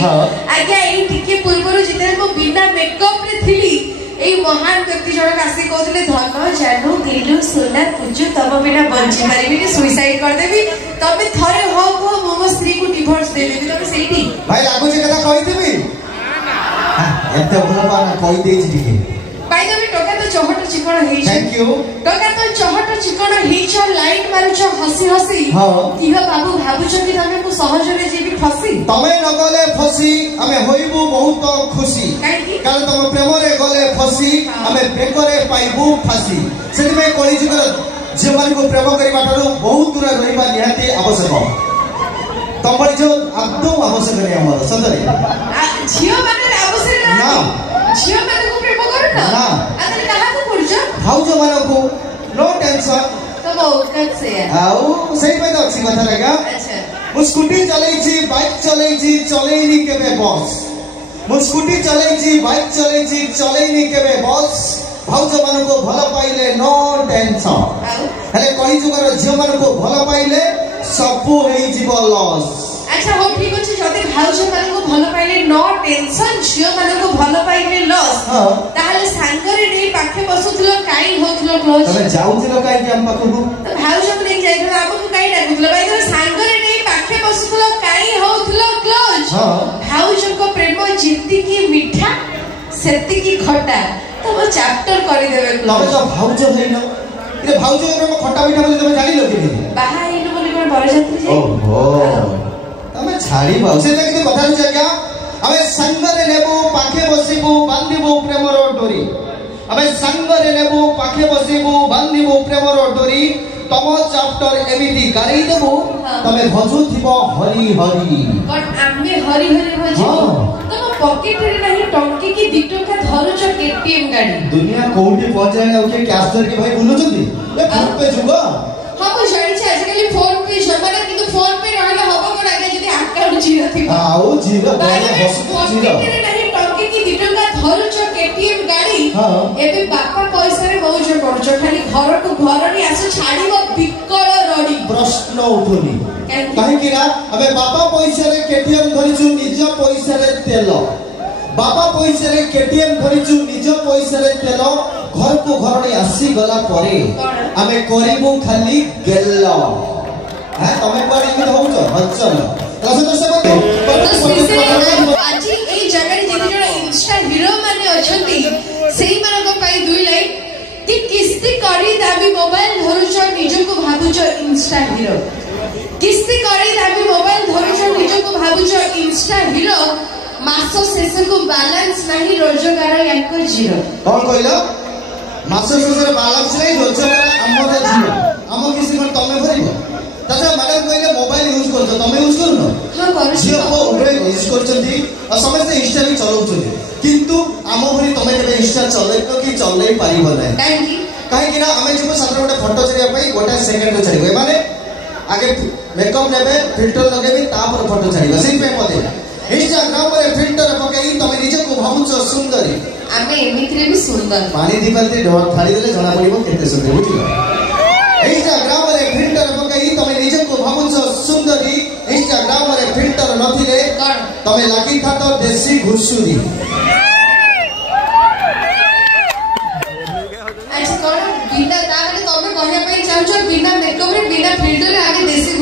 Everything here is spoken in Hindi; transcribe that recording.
आज्ञा एई टिके पूर्वरु जिते मो बिना मेकअप रे थिली एई महान व्यक्ति जण आसी कहले धन जानू दिलु सोना पूजू तब बिना बंची मारिबी कि सुसाइड कर देबी तबे थरे हो को मो स्त्री को डिवोर्स देबी तबे सेठी भाई लागु जे कथा कहि देबी हां एते भलो पाना कहि देछि टिके बाय द वे टोका तो चहट चिकण हेइ थैंक यू टोका तो चहट चिकण हेइ छ लाइट मारुछ हसी हसी तिह बाबू भाबुछ कि तमे को सहज रे जेबी फसी तमे न गले फसी हमें होइबू बहुत खुशी कारण तम प्रेम रे गले फसी हमें बेकरे पाइबू फासी सेति में कोली जुगर जेमन को प्रेम करिबा थारु बहुत दूर रहिबा निहाती आवश्यक तमर जो आदौ आवश्यक नै हमर सदरे झियो माने आवश्यक ना झियो माने को प्रेम करू ना आदर कहा को पुरछ भाउजो माने को नो टेंशन तो बहुत से आउ सही पे तो अच्छी कथा लगा अच्छा मु स्कूटी चलाई छी बाइक चलाई छी चलेइनी केबे बस मु स्कूटी चलाई छी बाइक चलाई छी चलेइनी केबे बस भाउजो मान को भलो पाइले नो टेंशन हेले कहि जुगर झियो मान को भलो पाइले सबु हेइ जीव लॉस अच्छा हो ठीक अछि जते भाउजो मान को भलो पाइले नो टेंशन झियो मान को भलो पाइले लॉस ताले सांगरे नै पाखे बसुथलो काई होथलो क्लोज तमे जाउथिलो काई कि हम पाखु तो भाउजो को नै जाइथलो आपको काई डाकुथलो भाई तो सांगरे नै पाखे बसुथलो काई होथलो क्लोज भाउजो को प्रेम जित्ती की मीठा सेती की खट्टा तो वो चैप्टर करि देबे तमे जो भाउजो हेइनो रे भाउजो प्रेम खट्टा मीठा बोली तमे जानिलो कि बाहा हेइनो बोली कोन बरजात्री जे ओहो तमे छाड़ी भाउसे त किते कथा छ क्या हमें संगरे लेबो पाखे बसिबो बांधिबो प्रेमर डोरी हमें संगरे लेबो पाखे बसिबो बांधिबो प्रेमर डोरी तम चैप्टर एमिति गारी देबो तमे भजुथिबो हरि हरि बट आमे हरि हरि भजिबो तम पॉकेट रे नहीं टंकी की 2 टका धरुछ एटीएम गाड़ी दुनिया कोउटी पहुंचाय ना ओके कैश धर के भाई बुलो जल्दी ए फोन पे जुगो हां वो जानि छै आजकल फोन पे जमाना किंतु फोन पे रहले हबो कोन आगे जदी अकाउंट जीरो थिबो आउ जीरो बोले बस जीरो पॉकेट रे नहीं टंकी की 2 टका धरुछ एटीएम गाड़ी एबे बापा पैसा रे मौज करछ खाली घर को घर नी आसो छाड़ीबो बिकल रडी प्रश्न उठुनी काहे कि ना अबे बापा पैसा रे केटीएम धरिछु निज पैसा रे तेल बापा पैसा रे केटीएम धरिछु निज पैसा रे तेल घर को घर नी आसी गला परे हमें करिबो खाली गेल हां तमे पर इ होउछ हचल आज ए जगह जे जण इंस्टा हीरो माने अछंती सेही मानक पाई 2 लाइन कि किस्ती करी दाबी मोबाइल धरुछ निज को भाबुछ इंस्टा हीरो किस्ती करी दाबी मोबाइल धरुछ निज को भाबुछ इंस्टा हीरो मास शेष को बैलेंस नहीं रोजगार याको जीरो कौन कहलो मास शेष रे बैलेंस नहीं रोजगार हमर जीरो हम किसी को तमे भरिबो दादा मैडम कहले मोबाइल यूज करतो तमे यूज करनो हां करू जियो को उबे यूज करचंती और समस्त इंस्टा भी चलाउछंती किंतु आम भरी तमे केबे इंस्टा चलेतो कि चलै पारिबो नै काहे कि ना हमें जब साथरे गोटे फोटो छरिया पई गोटे सेकंड रे छरिबो माने आगे मेकअप नेबे फिल्टर लगेबी तापर फोटो छरिबो सिन पे मते इंस्टाग्राम रे फिल्टर पकेई तमे निजे को भाबुछ सुंदरी आमे एमित्रे भी सुंदर पानी दीपालते ढोर थाली देले जणा पड़िबो केते सुंदर बुझिलो इंस्टाग्राम रे फिल्टर पकेई तमे निजे को भाबुछ सुंदरी इंस्टाग्राम रे फिल्टर नथिले तमे लागी था तो देसी घुसुरी अच्छा कोन बिना तारे तमे कहया पई चाहछ बिना मेकअप रे बिना फिल्टर रे आगे